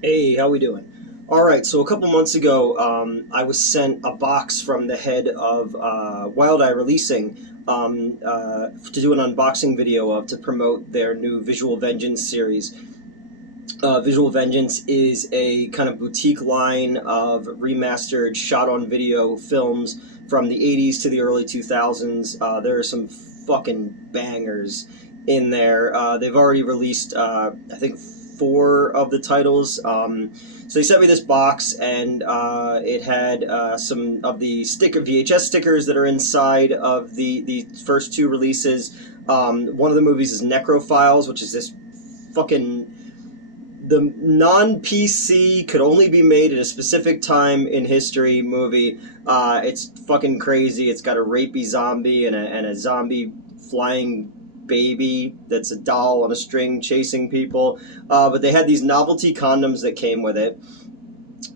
Hey, how we doing? All right, so a couple months ago, I was sent a box from the head of Wild Eye Releasing to do an unboxing video of to promote their new Visual Vengeance series. Visual Vengeance is a kind of boutique line of remastered shot-on-video films from the 80s to the early 2000s. There are some fucking bangers in there. They've already released, I think, four of the titles. So they sent me this box, and it had some of the VHS stickers that are inside of the first two releases. One of the movies is Necrophiles, which is this fucking the non-PC could only be made at a specific time in history movie. It's fucking crazy. It's got a rapey zombie and a zombie flying baby that's a doll on a string chasing people. But they had these novelty condoms that came with it.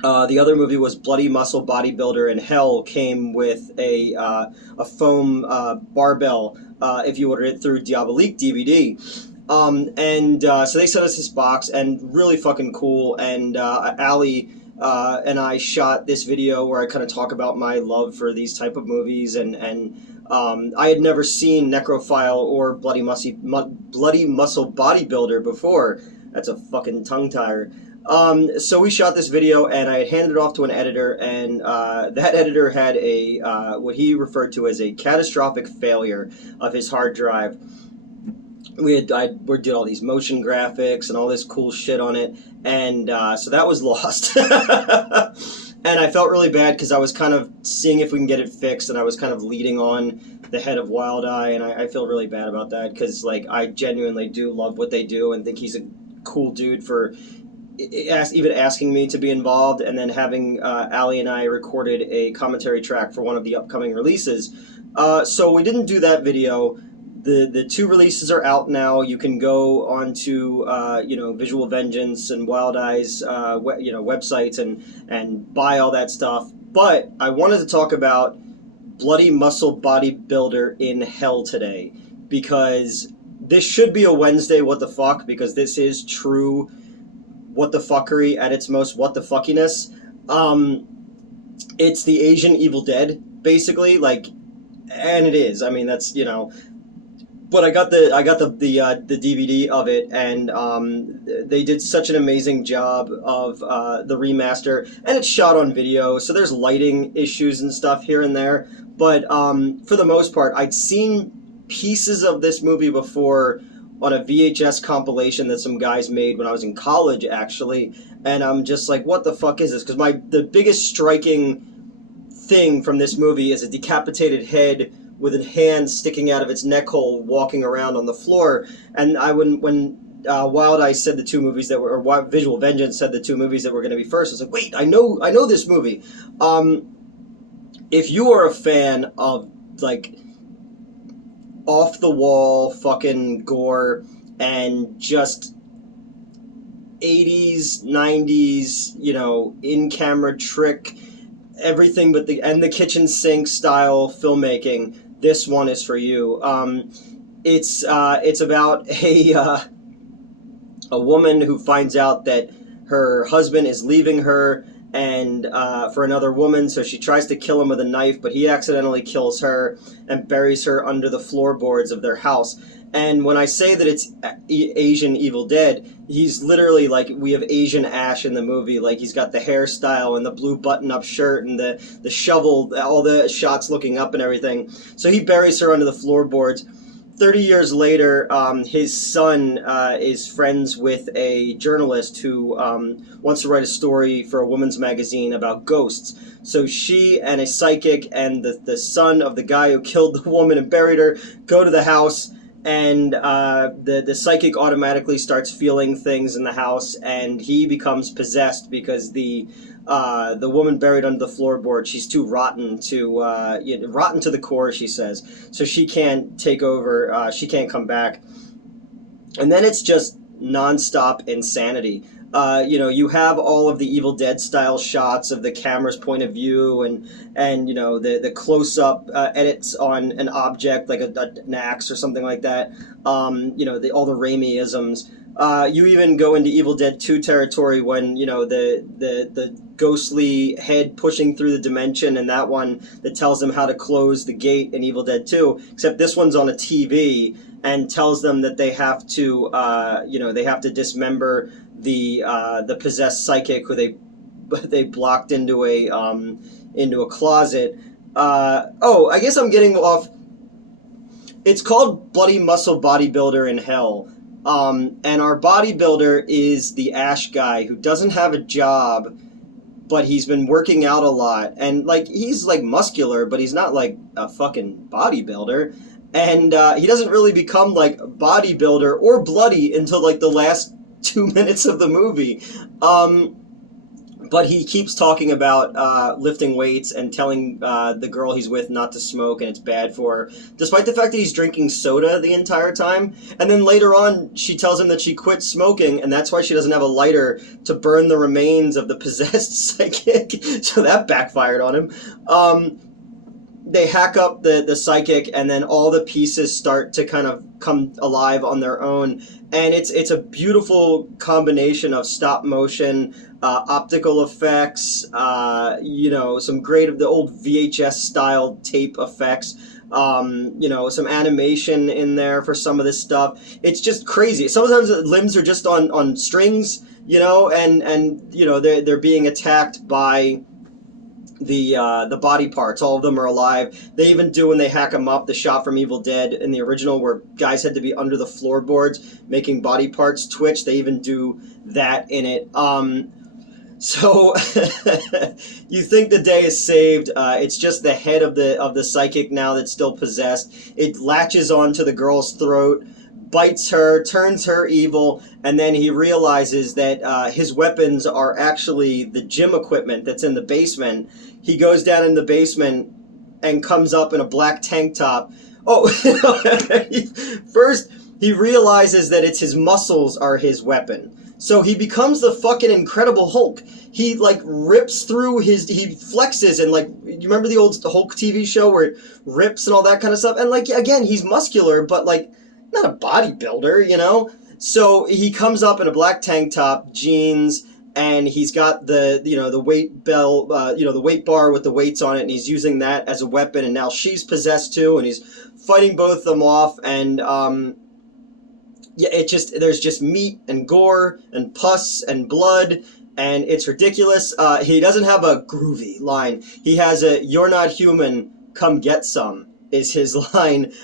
The other movie was Bloody Muscle Bodybuilder, and Hell came with a foam barbell if you ordered it through Diabolique DVD. So they sent us this box, and really fucking cool. And Ali and I shot this video where I kind of talk about my love for these type of movies, and I had never seen Necrophile or Bloody Muscle Bodybuilder before. That's a fucking tongue tire. So we shot this video, and I handed it off to an editor, and that editor had a what he referred to as a catastrophic failure of his hard drive. We did all these motion graphics and all this cool shit on it, and so that was lost. And I felt really bad because I was kind of seeing if we can get it fixed, and I was kind of leading on the head of Wild Eye, and I feel really bad about that because like I genuinely do love what they do and think he's a cool dude for even asking me to be involved, and then having Ali and I recorded a commentary track for one of the upcoming releases. So we didn't do that video. The two releases are out now. You can go onto Visual Vengeance and Wild Eye's websites and buy all that stuff. But I wanted to talk about Bloody Muscle Bodybuilder in Hell today, because this should be a Wednesday what the fuck, because this is true what the fuckery at its most what the fuckiness. It's the Asian Evil Dead, basically, and it is. I mean, that's, but I got the DVD of it, and they did such an amazing job of the remaster, and it's shot on video, so there's lighting issues and stuff here and there. But for the most part, I'd seen pieces of this movie before on a VHS compilation that some guys made when I was in college, actually, and I'm just like, what the fuck is this? Because the biggest striking thing from this movie is a decapitated head with a hand sticking out of its neck hole, walking around on the floor. And when Wild Eye said the two movies that were, or Visual Vengeance said the two movies that were going to be first, I was like, wait, I know this movie. If you are a fan of like off the wall fucking gore and just 80s, 90s, in camera trick, everything but the kitchen sink style filmmaking, this one is for you. It's about a woman who finds out that her husband is leaving her and for another woman, so she tries to kill him with a knife, but he accidentally kills her and buries her under the floorboards of their house. And when I say that it's Asian Evil Dead, he's literally like, we have Asian Ash in the movie. Like, he's got the hairstyle and the blue button-up shirt and the shovel, all the shots looking up and everything. So he buries her under the floorboards. 30 years later, his son is friends with a journalist who wants to write a story for a woman's magazine about ghosts. So she and a psychic and the son of the guy who killed the woman and buried her go to the house, and the psychic automatically starts feeling things in the house, and he becomes possessed because the woman buried under the floorboard, she's too rotten rotten to the core, she says. So she can't take over, she can't come back. And then it's just nonstop insanity. You have all of the Evil Dead style shots of the camera's point of view, and the close up edits on an object like an axe or something like that. All the Raimi-isms. You even go into Evil Dead 2 territory when, you know, the ghostly head pushing through the dimension, and that one that tells them how to close the gate in Evil Dead 2, except this one's on a TV and tells them that they have to, they have to dismember the possessed psychic who they blocked into a closet. I guess I'm getting off. It's called Bloody Muscle Bodybuilder in Hell. And our bodybuilder is the Ash guy who doesn't have a job, but he's been working out a lot. And, like, he's, like, muscular, but he's not, like, a fucking bodybuilder. And he doesn't really become, like, bodybuilder or bloody until, like, the last 2 minutes of the movie. But he keeps talking about lifting weights and telling the girl he's with not to smoke, and it's bad for her, despite the fact that he's drinking soda the entire time. And then later on, she tells him that she quit smoking, and that's why she doesn't have a lighter to burn the remains of the possessed psychic. So that backfired on him. They hack up the psychic, and then all the pieces start to kind of come alive on their own. And it's a beautiful combination of stop motion, optical effects, some great of the old VHS style tape effects, some animation in there for some of this stuff. It's just crazy. Sometimes the limbs are just on strings, and they're being attacked by the body parts. All of them are alive. They even do, when they hack them up, the shot from Evil Dead in the original where guys had to be under the floorboards making body parts twitch. They even do that in it. So you think the day is saved. It's just the head of the psychic now that's still possessed. It latches onto the girl's throat, bites her, turns her evil, and then he realizes that his weapons are actually the gym equipment that's in the basement. He goes down in the basement and comes up in a black tank top. Oh, first he realizes that it's his muscles are his weapon. So he becomes the fucking Incredible Hulk. He, like, rips through he flexes, and, like, you remember the old Hulk TV show where it rips and all that kind of stuff? And, like, again, he's muscular, but, like, not a bodybuilder, So he comes up in a black tank top, jeans, and he's got the weight bell, the weight bar with the weights on it, and he's using that as a weapon, and now she's possessed too, and he's fighting both of them off, and, there's just meat and gore and pus and blood, and it's ridiculous. He doesn't have a groovy line. He has a "You're not human, come get some" is his line.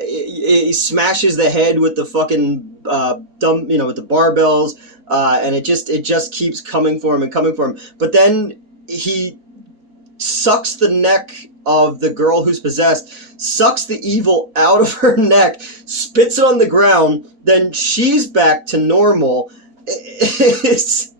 He smashes the head with the fucking with the barbells, and it just keeps coming for him and coming for him. But then he sucks the neck of the girl who's possessed, sucks the evil out of her neck, spits it on the ground, then she's back to normal. It's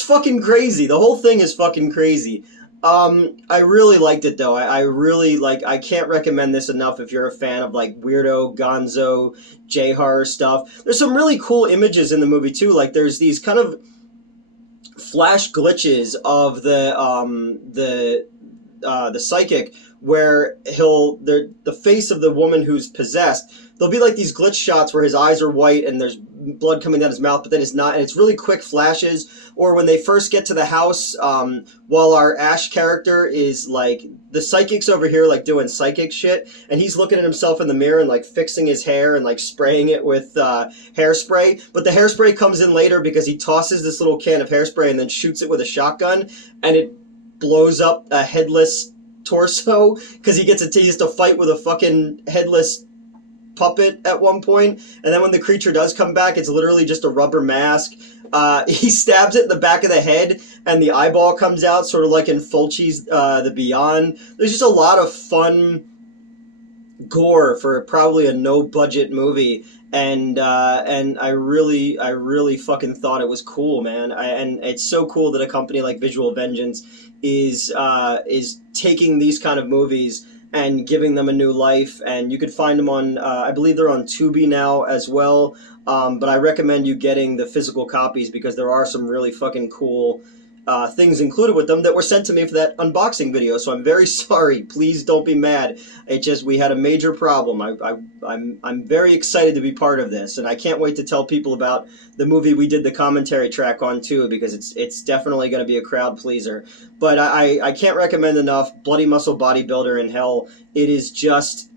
fucking crazy. The whole thing is fucking crazy. I really liked it though. I can't recommend this enough if you're a fan of like weirdo, gonzo, J-horror stuff. There's some really cool images in the movie too. Like there's these kind of flash glitches of the psychic where the face of the woman who's possessed, there'll be like these glitch shots where his eyes are white and there's blood coming down his mouth, but then it's not, and it's really quick flashes. Or when they first get to the house, while our Ash character is like, the psychic's over here like doing psychic shit, and he's looking at himself in the mirror and like fixing his hair and like spraying it with hairspray, but the hairspray comes in later because he tosses this little can of hairspray and then shoots it with a shotgun, and it blows up a headless torso because he has to fight with a fucking headless puppet at one point, and then when the creature does come back, it's literally just a rubber mask. He stabs it in the back of the head, and the eyeball comes out, sort of like in Fulci's The Beyond. There's just a lot of fun gore for probably a no-budget movie, and I really fucking thought it was cool, man. And it's so cool that a company like Visual Vengeance is taking these kind of movies and giving them a new life. And you could find them on, I believe they're on Tubi now as well. But I recommend you getting the physical copies because there are some really fucking cool things included with them that were sent to me for that unboxing video. So I'm very sorry. Please don't be mad. It just, we had a major problem. I'm very excited to be part of this, and I can't wait to tell people about the movie we did the commentary track on too, because it's definitely going to be a crowd pleaser. But I can't recommend enough Bloody Muscle Bodybuilder in Hell. It is just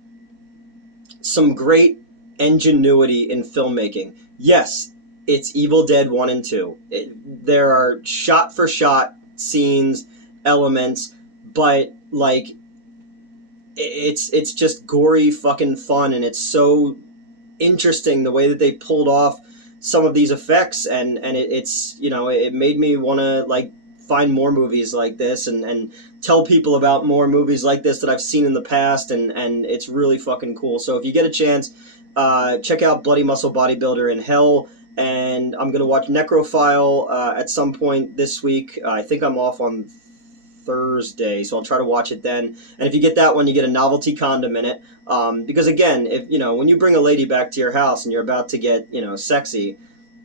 some great ingenuity in filmmaking. Yes, it's Evil Dead 1 and 2. There are shot-for-shot scenes, elements, but, like, it's just gory fucking fun, and it's so interesting the way that they pulled off some of these effects, and it's, you know, it made me want to, like, find more movies like this and tell people about more movies like this that I've seen in the past, and it's really fucking cool. So if you get a chance, check out Bloody Muscle Bodybuilder in Hell, and I'm going to watch Necrophile at some point this week. I think I'm off on Thursday, so I'll try to watch it then. And if you get that one, you get a novelty condom in it. Because again, if you know, when you bring a lady back to your house and you're about to get, you know, sexy,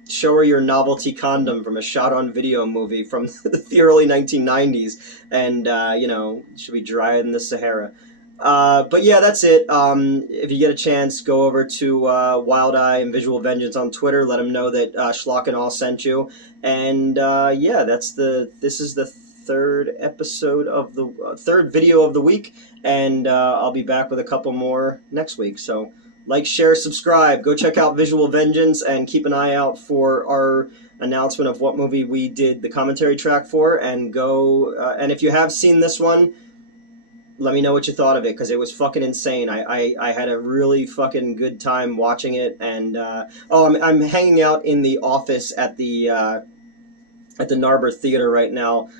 show her your novelty condom from a shot-on-video movie from the early 1990s, and, you know, she'll be drier than the Sahara. But yeah, that's it. If you get a chance, go over to Wild Eye and Visual Vengeance on Twitter. Let them know that Schlock and All sent you. And yeah, this is the third episode of the third video of the week, and I'll be back with a couple more next week. So like, share, subscribe. Go check out Visual Vengeance, and keep an eye out for our announcement of what movie we did the commentary track for. And go and if you have seen this one, let me know what you thought of it, because it was fucking insane. I had a really fucking good time watching it. And I'm hanging out in the office at the Narber Theater right now,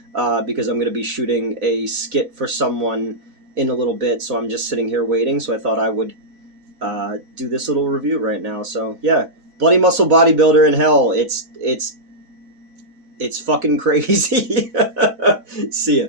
because I'm going to be shooting a skit for someone in a little bit. So I'm just sitting here waiting. So I thought I would do this little review right now. So yeah, Bloody Muscle Bodybuilder in Hell. It's fucking crazy. See ya.